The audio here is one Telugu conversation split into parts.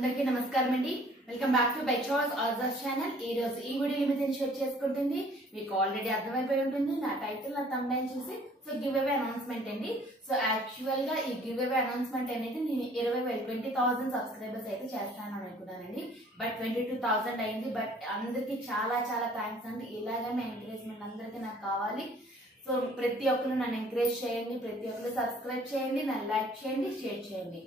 అందరికీ నమస్కారం అండి. Welcome back to by choice Aajaz channel. ఈ రోజు ఈ వీడియో మీద షేర్ చేసుకుంటుంది. మీకు ఆల్రెడీ అర్థమైపోయి ఉంటుంది నా టైటిల్, నా థంబ్నైల్ చూసి. సో గివ్ అవే అనౌన్స్మెంట్ అండి. సో యాక్చువల్ గా ఈ గివ్ అవే అనౌన్స్మెంట్ అనేది నేను 20,000 సబ్స్క్రైబర్స్ అయితే చేస్తాను అనుకున్నానండి. బట్ 22,000 అయింది. బట్ అందరికి చాలా చాలా థ్యాంక్స్ అండి. ఇలాగనే ఎంకరేజ్మెంట్ అందరికీ నాకు కావాలి. సో ప్రతి ఒక్కరు నన్ను ఎంకరేజ్ చేయండి, ప్రతి ఒక్కరు సబ్స్క్రైబ్ చేయండి, నన్ను లైక్ చేయండి, షేర్ చేయండి.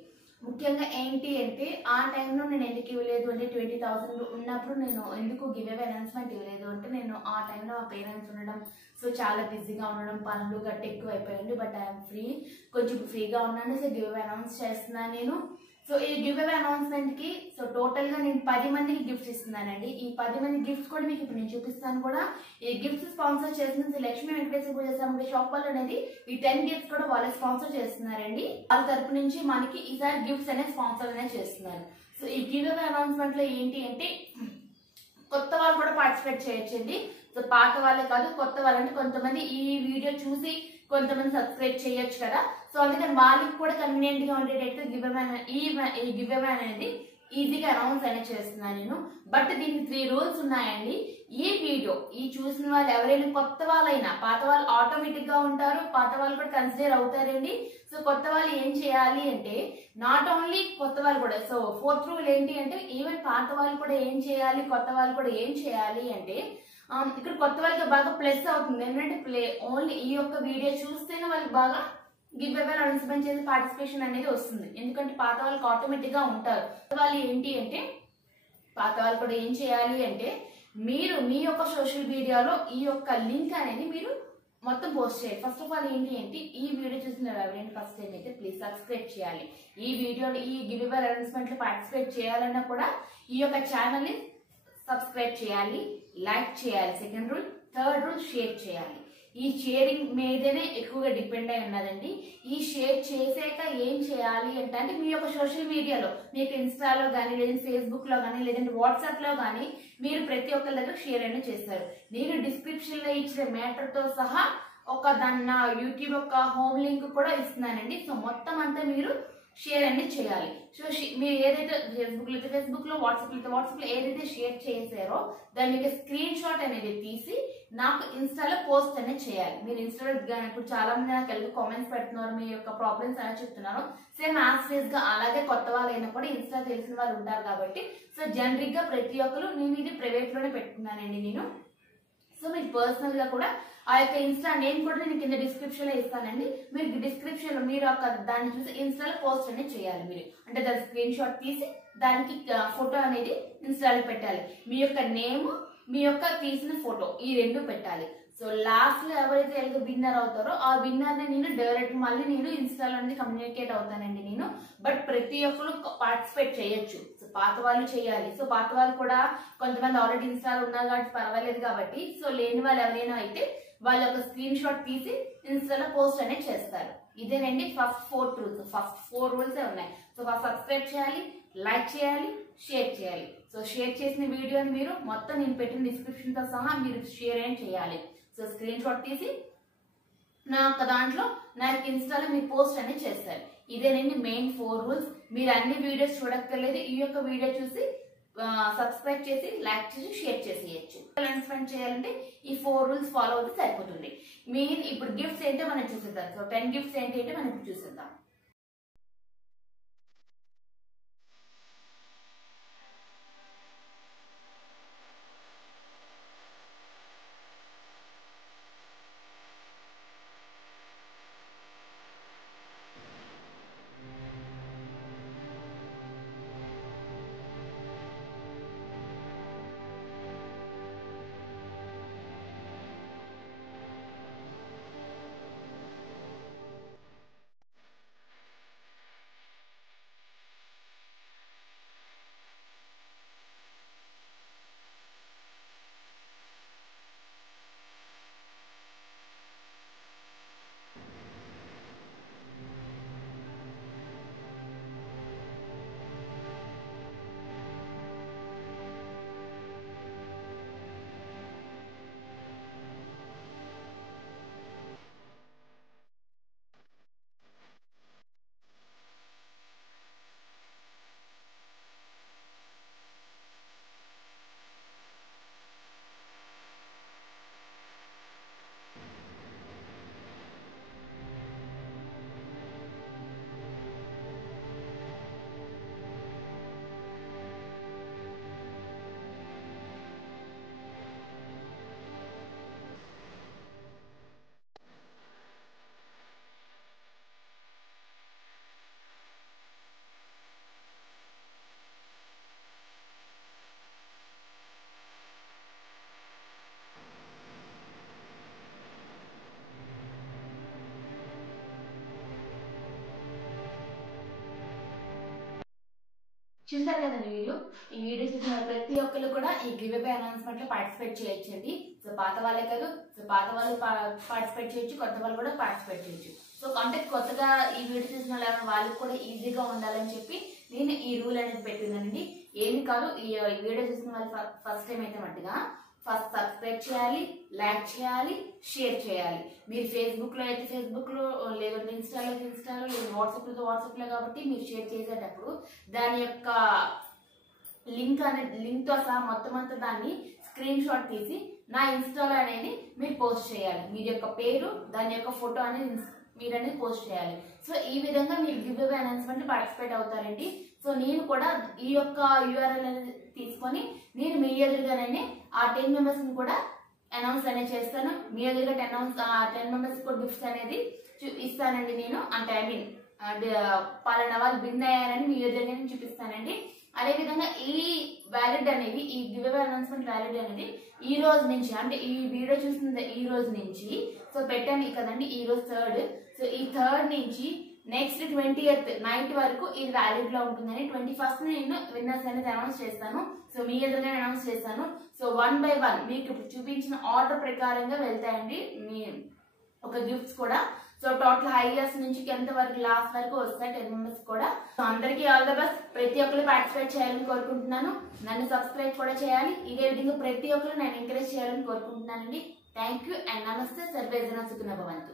ముఖ్యంగా ఏంటి అంటే ఆ టైంలో నేను ఎందుకు ఇవ్వలేదు అంటే 20,000 ఉన్నప్పుడు నేను ఎందుకు గివ్ అవే అనౌన్స్మెంట్ ఇవ్వలేదు అంటే నేను ఆ టైంలో మా పేరెంట్స్ ఉండడం, సో చాలా బిజీగా ఉండడం, పనులు గట్టి ఎక్కువ అయిపోయింది. బట్ ఐఎమ్ ఫ్రీ, కొంచెం ఫ్రీగా ఉన్నాను. సో గివ్ అవే అనౌన్స్ చేస్తున్నాను నేను. సో ఈ గివ్ అవే అనౌన్స్మెంట్ కి సో టోటల్ గా నేను 10 మందికి గిఫ్ట్స్ ఇస్తున్నానండి. ఈ 10 మంది గిఫ్ట్స్ కూడా మీకు ఇప్పుడు నేను చూపిస్తాను కూడా. ఈ గిఫ్ట్స్ స్పాన్సర్ చేసిన లక్ష్మీ వెంకటేశ్వర పూజ సమితి షాప్ వాళ్ళు అనేది ఈ 10 గిఫ్ట్స్ కూడా వాళ్ళే స్పాన్సర్ చేస్తున్నారండి. వాళ్ళ తరపు నుంచి మనకి ఈసారి గిఫ్ట్స్ అనేది స్పాన్సర్ అనేది చేస్తున్నారు. సో ఈ గివ్ అవే అనౌన్స్మెంట్ లో ఏంటి అంటే కొత్త వాళ్ళు కూడా పార్టిసిపేట్ చేయొచ్చండి. సో పాత వాళ్ళే కాదు, కొత్త వాళ్ళు అంటే కొంతమంది ఈ వీడియో చూసి కొంతమంది సబ్స్క్రైబ్ చేయొచ్చు కదా. సో అందుకని వాళ్ళకి కూడా కన్వీనియంట్ గా ఉండేటట్టు ఈ గివ్ అవే అనేది ఈజీగా అనౌన్స్ అనేది చేస్తున్నాను నేను. బట్ దీనికి 3 రూల్స్ ఉన్నాయండి. ఈ వీడియో ఈ చూసిన వాళ్ళు ఎవరైనా కొత్త వాళ్ళైనా, పాత వాళ్ళు ఆటోమేటిక్ గా ఉంటారు, పాత వాళ్ళు కూడా కన్సిడర్ అవుతారండి. సో కొత్త వాళ్ళు ఏం చేయాలి అంటే నాట్ ఓన్లీ కొత్త వాళ్ళు కూడా, సో 4th రూల్ ఏంటి అంటే ఈవెన్ పాత వాళ్ళు కూడా ఏం చేయాలి, కొత్త వాళ్ళు కూడా ఏం చేయాలి అంటే ఇక్కడ కొత్త వాళ్ళకి బాగా ప్లస్ అవుతుంది. ఏంటంటే ఓన్లీ ఈ యొక్క వీడియో చూస్తేనే వాళ్ళకి బాగా గివ్ అవే అనౌన్స్మెంట్ చేసి పార్టిసిపేషన్ అనేది వస్తుంది. ఎందుకంటే పాత వాళ్ళకి ఆటోమేటిక్ గా ఉంటారు. వాళ్ళు ఏంటి అంటే పాత వాళ్ళు కూడా ఏం చేయాలి అంటే మీరు మీ యొక్క సోషల్ మీడియాలో ఈ యొక్క లింక్ అనేది మీరు మొత్తం పోస్ట్ చేయాలి. ఫస్ట్ ఆఫ్ ఆల్ ఏంటి అంటే ఈ వీడియో చూసిన ఎవరైనా ఫస్ట్ టైం అయితే ప్లీజ్ సబ్స్క్రైబ్ చేయాలి. ఈ వీడియోలో ఈ గివ్ అవే అనౌన్స్మెంట్ లో పార్టిసిపేట్ చేయాలన్నా కూడా ఈ యొక్క ఛానల్ ని సబ్స్క్రైబ్ చేయాలి, లైక్ చేయాలి. Second rule. Third rule share చేయాలి. ఈ షేరింగ్ మీదనే ఎక్కువగా డిపెండ్ అయి ఉన్నదండి. ఈ షేర్ చేసాక ఏం చేయాలి అంటే మీ యొక్క సోషల్ మీడియాలో మీకు ఇన్స్టాలో కానీ, లేదంటే ఫేస్బుక్ లో కానీ, లేదంటే వాట్సాప్ లో కానీ మీరు ప్రతి ఒక్కరి దగ్గర షేర్ అనేది చేస్తారు. నేను డిస్క్రిప్షన్ లో ఇచ్చిన మ్యాటర్ తో సహా దాని యూట్యూబ్ యొక్క హోమ్ లింక్ కూడా ఇస్తున్నానండి. సో మొత్తం అంతా మీరు షేర్ అనేది చేయాలి. సో మీరు ఏదైతే ఫేస్బుక్ లో వాట్సాప్ లో ఏదైతే షేర్ చేశారో దానికి స్క్రీన్ షాట్ అనేది తీసి నాకు ఇన్స్టాలో పోస్ట్ అనేది చేయాలి. మీరు ఇన్స్టాలో ఇప్పుడు చాలా మంది నాకు వెళ్ళి కామెంట్స్ పెడుతున్నారు, మీ యొక్క ప్రాబ్లమ్స్ అనేది చెప్తున్నారు. సేమ్ యాజ్ గా అలాగే కొత్త వాళ్ళైనా కూడా ఇన్స్టా తెలిసిన వాళ్ళు ఉంటారు కాబట్టి సో జనరిక్ గా ప్రతి ఒక్కరు నేను ఇది ప్రైవేట్ లోనే పెట్టుకున్నానండి నేను. సో మీకు పర్సనల్ గా కూడా ఆ యొక్క ఇన్స్టా నేమ్ కూడా నేను కింద డిస్క్రిప్షన్ లో ఇస్తానండి. మీరు డిస్క్రిప్షన్ లో మీరు దాన్ని చూసి ఇన్స్టాలో పోస్ట్ అనేది చేయాలి. మీరు అంటే దాని స్క్రీన్ షాట్ తీసి దానికి ఫోటో అనేది ఇన్స్టాలో పెట్టాలి. మీ యొక్క నేమ్, మీ యొక్క తీసిన ఫోటో ఈ 2 పెట్టాలి. సో లాస్ట్ లో ఎవరైతే విన్నర్ అవుతారో ఆ విన్నర్ ని నేను డైరెక్ట్ మళ్ళీ నేను ఇన్స్టాలో అనేది కమ్యూనికేట్ అవుతానండి నేను. బట్ ప్రతి ఒక్కరు పార్టిసిపేట్ చేయొచ్చు. సో పాత వాళ్ళు చేయాలి. సో పాత వాళ్ళు కూడా కొంతమంది ఆల్రెడీ ఇన్స్టాలో ఉన్నారు కాబట్టి పర్వాలేదు కాబట్టి, సో లేని వాళ్ళు ఎవరైనా అయితే వాళ్ళ యొక్క స్క్రీన్ షాట్ తీసి ఇన్స్టాలో పోస్ట్ అనేది చేస్తారు. ఇదేనండి ఫస్ట్ 4 రూల్స్. ఫస్ట్ 4 రూల్స్ ఉన్నాయి. సో ఫస్ట్ సబ్స్క్రైబ్ చేయాలి, లైక్ చేయాలి, షేర్ చేయాలి. సో షేర్ చేసిన వీడియోని మీరు మొత్తం నేను పెట్టిన డిస్క్రిప్షన్ తో సహా మీరు షేర్ అనేది చేయాలి. సో స్క్రీన్ షాట్ తీసి దాంట్లో నాకు ఇన్స్టాలో మీరు పోస్ట్ అనేది చేస్తారు. ఇదేనండి మెయిన్ 4 రూల్స్. మీరు అన్ని వీడియోస్ చూడక్కర్లేదు. ఈ యొక్క వీడియో చూసి సబ్స్క్రైబ్ చేసి, లైక్ చేసి, షేర్ చేసేయచ్చు. అనౌన్స్మెంట్ చేయాలంటే ఈ 4 రూల్స్ ఫాలో అవుతే సరిపోతుంది. మెయిన్ ఇప్పుడు గిఫ్ట్స్ ఏంటో మనం చూసేద్దాం. సో 10 గిఫ్ట్స్ ఏంటి మనం చూసేద్దాం. చూసారు కదండి వీడియో. ఈ వీడియో చూసిన ప్రతి ఒక్కరు కూడా ఈ గివ్ అవే అనౌన్స్మెంట్ లో పార్టిసిపేట్ చేయొచ్చండి. సో పాత వాళ్ళే కాదు, సో పాత వాళ్ళు పార్టిసిపేట్ చేయొచ్చు, కొత్త వాళ్ళు కూడా పార్టిసిపేట్ చేయొచ్చు. సో అంటే కొత్తగా ఈ వీడియో చూసిన వాళ్ళకి కూడా ఈజీగా ఉండాలని చెప్పి నేను ఈ రూల్ అనేది పెట్టినానండి. ఏమి కాదు, ఈ వీడియో చూసిన వాళ్ళు ఫస్ట్ టైం అయితే మట్టుగా ఫస్ట్ సబ్స్క్రైబ్ చేయాలి, లైక్ చేయాలి, షేర్ చేయాలి. మీరు ఫేస్బుక్ లో అయితే ఫేస్బుక్ లో, లేదంటే ఇన్స్టాలో లేదు, వాట్సాప్ లో వాట్సాప్ లో, కాబట్టి మీరు షేర్ చేసేటప్పుడు దాని యొక్క లింక్ తో సహా మొత్తం అంతా దాన్ని స్క్రీన్ షాట్ తీసి నా ఇన్స్టాలో అనేది మీరు పోస్ట్ చేయాలి. మీ యొక్క పేరు, దాని యొక్క ఫోటో అనేది మీరు అనేది పోస్ట్ చేయాలి. సో ఈ విధంగా మీరు గివ్ అవే అనౌన్స్మెంట్ పార్టిసిపేట్ అవుతారండి. సో నేను కూడా ఈ యొక్క యూఆర్ఎల్ అనేది తీసుకొని నేను మీ ఎదురుగానే ఆ 10 మెంబర్స్ ని కూడా అనౌన్స్ అనేది చేస్తాను. మీ ఎదురుగా 10 మెంబర్స్ కూడా గిఫ్ట్స్ అనేది ఇస్తానండి నేను. అంటే ఐ మీన్ పలానా వాళ్ళు విన్ అయ్యారని మీ ఎదురుగానే చూపిస్తానండి. అదేవిధంగా ఈ వ్యాలిడ్ అనేది, ఈ గివ్ అవే అనౌన్స్మెంట్ వ్యాలిడ్ అనేది ఈ రోజు నుంచి, అంటే ఈ వీడియో చూసిన ఈ రోజు నుంచి, సో పెట్టాను కదండి, ఈ రోజు 3rd. సో ఈ 3rd నుంచి నెక్స్ట్ 20th నైట్ వరకు ఇది వ్యాలిడ్ లో ఉంటుందని 21st నేను విన్నర్స్ అనేది అనౌన్స్ చేస్తాను. సో మీ ఎదురుగానే అనౌన్స్ చేస్తాను. సో 1 by 1 మీకు ఇప్పుడు చూపించిన ఆర్డర్ ప్రకారంగా వెళ్తాయండి మీ ఒక గిఫ్ట్స్ కూడా. సో టోటల్ హైయర్స్ నుంచి ఎంత వరకు లాస్ట్ వరకు వస్తాయి 10 మెంబర్స్ కూడా. సో అందరికీ ఆల్ ద బెస్ట్. ప్రతి ఒక్కరు పార్టిసిపేట్ చేయాలని కోరుకుంటున్నాను. నన్ను సబ్స్క్రైబ్ కూడా చేయాలి. ఇదే విధంగా ప్రతి ఒక్కరు నేను ఎంకరేజ్ చేయాలని కోరుకుంటున్నానండి. థ్యాంక్ యూ అండ్ నమస్తే. సర్వే జన సుఖినో భవంతు.